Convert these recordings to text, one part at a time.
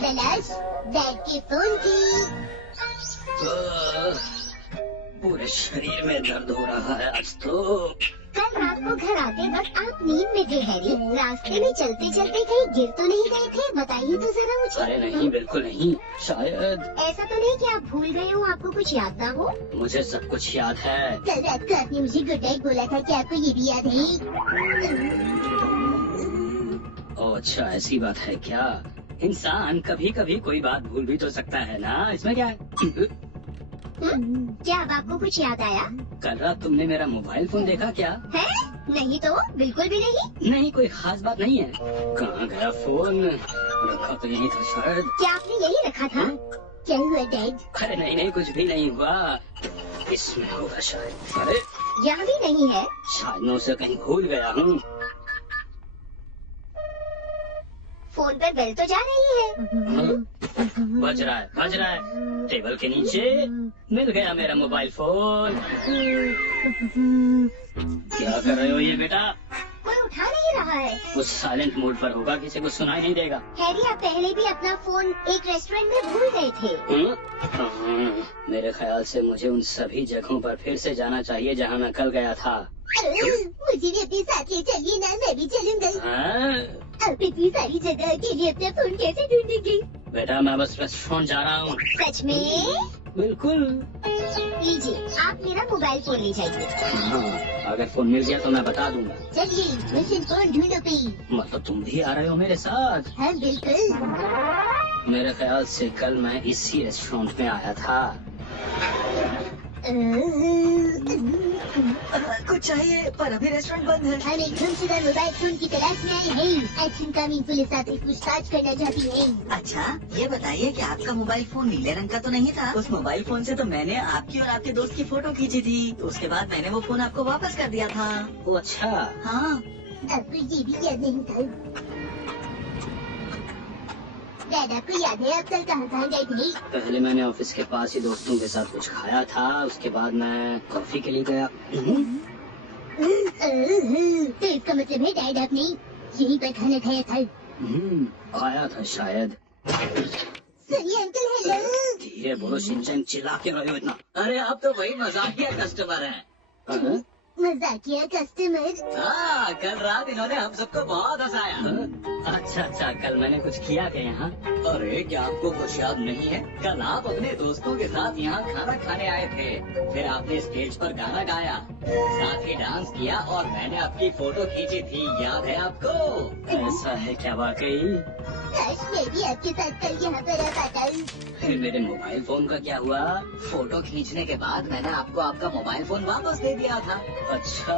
तलाश डैड के फोन की। पूरे शरीर में दर्द हो रहा है आज तो। कल रात को घर आते वक्त आप नींद में थे हैरी। रास्ते में चलते चलते कहीं गिर तो नहीं गए थे? बताइए तो जरा मुझे। अरे नहीं, बिल्कुल नहीं। शायद ऐसा तो नहीं कि आप भूल गए हो, आपको कुछ याद ना हो? मुझे सब कुछ याद है। कल रात को आपने मुझे गुड नाइट बोला था, क्या आपको ये भी याद है? ओह अच्छा, ऐसी बात है क्या? इंसान कभी कभी कोई बात भूल भी तो सकता है ना, इसमें क्या है? क्या अब आपको कुछ याद आया? कल रात तुमने मेरा मोबाइल फोन देखा क्या? है? नहीं तो, बिल्कुल भी नहीं। नहीं, कोई खास बात नहीं है। कहाँ गया फोन? रखा तो यही था शायद। क्या आपने यही रखा था? क्या हुआ डैड? अरे नहीं नहीं, कुछ भी नहीं हुआ। इसमें होगा शायद। अरे यहाँ भी नहीं है। शायद मैं उसे कहीं भूल गया हूँ। फोन पर बेल तो जा रही है। बज रहा है। टेबल के नीचे मिल गया मेरा मोबाइल फोन। क्या कर रहे हो ये बेटा? कोई उठा नहीं रहा है। उस साइलेंट मोड पर होगा, किसी को सुनाई नहीं देगा। हैरी, आप पहले भी अपना फोन एक रेस्टोरेंट में भूल गए थे। मेरे ख्याल से मुझे उन सभी जगहों पर फिर से जाना चाहिए जहाँ मैं कल गया था। मुझे भी अपने साथ ले चलिए ना, मैं भी चलूंगा। अब इतनी सारी जगह के लिए अपना फोन कैसे ढूंढेंगे? बेटा मैं बस रेस्टोरेंट जा रहा हूँ। सच में? बिल्कुल। लीजिए, आप मेरा मोबाइल फोन ले जाइए। हाँ, अगर फोन मिल गया तो मैं बता दूंगा। चलिए, मिशन फोन ढूंढो पे। मतलब तुम भी आ रहे हो मेरे साथ? हाँ बिल्कुल। मेरे ख्याल से कल मैं इसी रेस्टोरेंट में आया था। कुछ चाहिए पर अभी रेस्टोरेंट बंद है। हम एक गुमशुदा मोबाइल फोन की तलाश में आए हैं। एक्शन कमिंग पुलिस आपसे पूछताछ करना चाहती है। अच्छा, ये बताइए कि आपका मोबाइल फोन नीले रंग का तो नहीं था? उस मोबाइल फोन से तो मैंने आपकी और आपके दोस्त की फोटो खींची थी, तो उसके बाद मैंने वो फोन आपको वापस कर दिया था। ओ अच्छा। हाँ। आपको ये भी याद नहीं था? डैड, आपको याद है आप कल कहाँ गए थे? पहले मैंने ऑफिस के पास ही दोस्तों के साथ कुछ खाया था, उसके बाद मैं कॉफी के लिए गया। तो इसका मतलब है डैड आपने यहीं पर खाना खाया था? खाया था शायद। सुनिए अंकल, हेलो। धीरे बोलो शिनचैन, चिल्ला के रहे हो इतना। अरे आप तो वही मजाकिया कस्टमर हैं। मजाकिया कस्टमर? हाँ, कल रात इन्होंने हम सबको बहुत हंसाया। अच्छा अच्छा, कल मैंने कुछ किया क्या यहाँ? अरे क्या आपको कुछ याद नहीं है? कल आप अपने दोस्तों के साथ यहाँ खाना खाने आए थे, फिर आपने स्टेज पर गाना गाया, साथ ही डांस किया और मैंने आपकी फोटो खींची थी, याद है आपको? ऐसा है क्या वाकई? काश मैं भी आपके साथ कल यहाँ पर आ पाता। फिर मेरे मोबाइल फोन का क्या हुआ? फोटो खींचने के बाद मैंने आपको आपका मोबाइल फोन वापस दे दिया था। अच्छा।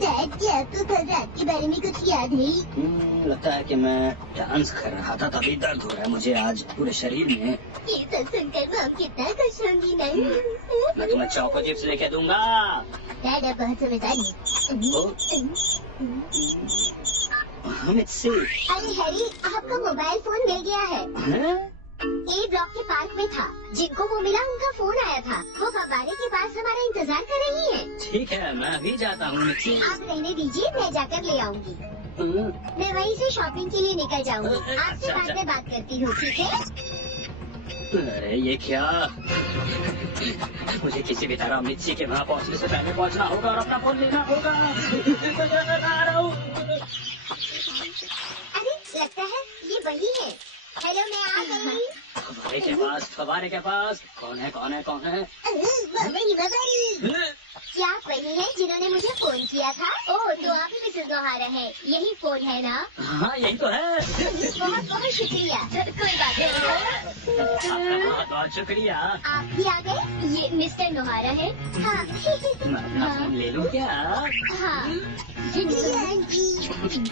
डैड, क्या आपको कल रात के बारे में कुछ याद है? लगता है कि मैं डांस कर रहा था, तभी दर्द हो रहा है मुझे आज पूरे शरीर में। ये सब सुनकर मम कितना खुश होंगी नहीं? मैं तुम्हें चौको चिप्स लेके दूंगा। डैड, आप बहुत समझदार हैं। अमित से। अरे हैरी, आपका मोबाइल फोन मिल गया है। ए ब्लॉक के पार्क में था। जिनको वो मिला उनका फोन आया था। वो फव्वारे के पास हमारा इंतजार कर रही है। ठीक है, मैं अभी जाता हूँ। आप रहने दीजिए, मैं जाकर ले आऊंगी। मैं वहीं से शॉपिंग के लिए निकल जाऊंगी। आपसे बाद में बात करती हूँ, ठीक है? अरे ये क्या? मुझे किसी भी तरह मिर्ची के वहाँ पहुँचने से पहले पहुँचना होगा और अपना फोन लेना होगा। आ रहा हूँ। अरे लगता है ये वही है। हेलो, मैं आ गई। फव्वारे के पास। कौन है? क्या आप वही हैं जिन्होंने मुझे फोन किया था? ओह, तो आप ही मिसेस नोहारा हैं। यही फोन है ना? हाँ यही तो है। बहुत बहुत शुक्रिया। कोई बात नहीं। बहुत बहुत शुक्रिया। आप भी आ गए? ये मिस्टर नोहारा है। हाँ। मैं अपना फोन ले लूँ क्या? हाँ।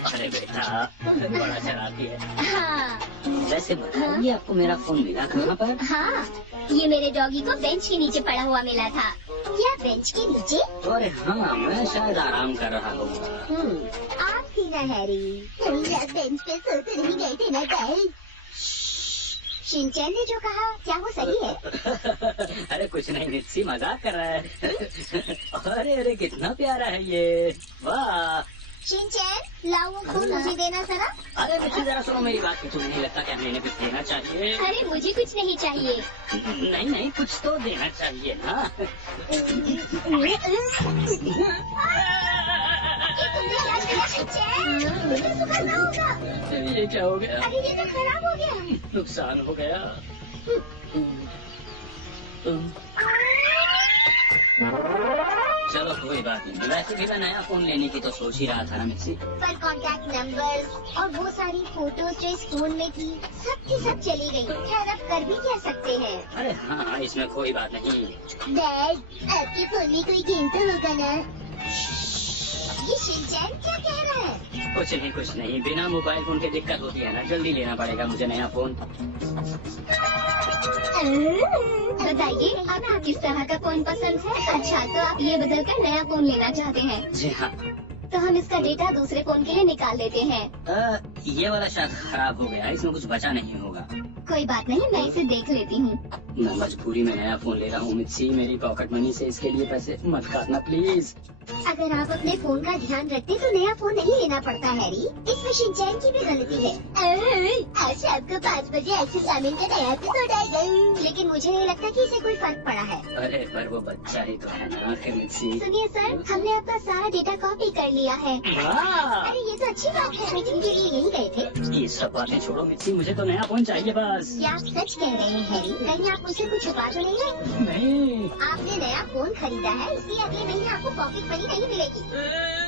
अरे बेटा, बड़ा शरारती है। हाँ। वैसे बताइए, आपको मेरा फोन मिला कहाँ पर? हाँ, ये मेरे डॉगी को बेंच के नीचे पड़ा हुआ मिला था। क्या बेंच के नीचे? अरे हाँ, मैं शायद आराम कर रहा हूँ। आप ही ना हैरी, कहीं आप बेंच पे सोते नहीं गए थे ना डैड? शिनचैन ने जो कहा, क्या वो सही है? अरे कुछ नहीं, नित्सी मजाक कर रहा है। अरे कितना प्यारा है ये। वाह, शिनचैन, लाओ वो फोन मुझे देना जरा। अरे मिट्टी जरा सुनो मेरी बात, कि तुम्हें नहीं लगता कि हमें इन्हें कुछ देना चाहिए? अरे मुझे कुछ नहीं चाहिए। नहीं नहीं, कुछ तो देना चाहिए ना। ये तुमने क्या किया शिनचैन? मुझे सुखाना होगा। ये क्या हो गया? अरे ये तो खराब हो गया। नुकसान हो गया। चलो कोई बात नहीं, वैसे भी मैं नया फोन लेने की तो सोच ही रहा था ना मिक्सी। पर कॉन्टैक्ट नंबर्स और वो सारी फोटोज जो इस फोन में थी, सब की सब चली गई। खैर अब कर भी कह सकते हैं। अरे हाँ, इसमें कोई बात नहीं। डैड, आपके फोन में कोई गेम तो होगा ना? ये शिनचैन क्या कह रहा है? कुछ नहीं, बिना मोबाइल फोन के दिक्कत होती है ना, जल्दी लेना पड़ेगा मुझे नया फोन। बताइए, आपको किस तरह का फोन पसंद है? अच्छा, तो आप ये बदल कर नया फोन लेना चाहते हैं? जी हाँ। तो हम इसका डेटा दूसरे फोन के लिए निकाल लेते हैं। ये वाला शायद खराब हो गया, इसमें कुछ बचा नहीं होगा। कोई बात नहीं, मैं इसे देख लेती हूँ। मैं मजबूरी में नया फोन ले रहा हूँ मिक्सी, मेरी पॉकेट मनी से इसके लिए पैसे मत काटना प्लीज। अगर आप अपने फोन का ध्यान रखते तो नया फोन नहीं लेना पड़ता हैरी। इसमें शिनचैन की भी गलती है। आज शाम को 5 बजे एक्सिस फार्मिंग का नया एपिसोड आएगा, लेकिन मुझे नहीं लगता कि इसे कोई फर्क पड़ा है। अरे पर वो बच्चा ही तो है ना आखिर मिक्सी। सुनिए सर, हमने आपका सारा डेटा कॉपी कर लिया है। वाह! अरे ये तो अच्छी बात है, मीटिंग के लिए यही गए थे। ये सब बातें छोड़ो मिक्सी, मुझे तो नया फोन चाहिए बस। क्या आप सच कह रहे हैं हैरी? कहीं आप मुझसे कुछ छुपा तो नहीं है? नहीं। आपने नया फोन खरीदा है, इसलिए अगले महीने आपको पॉकेट मनी नहीं मिलेगी।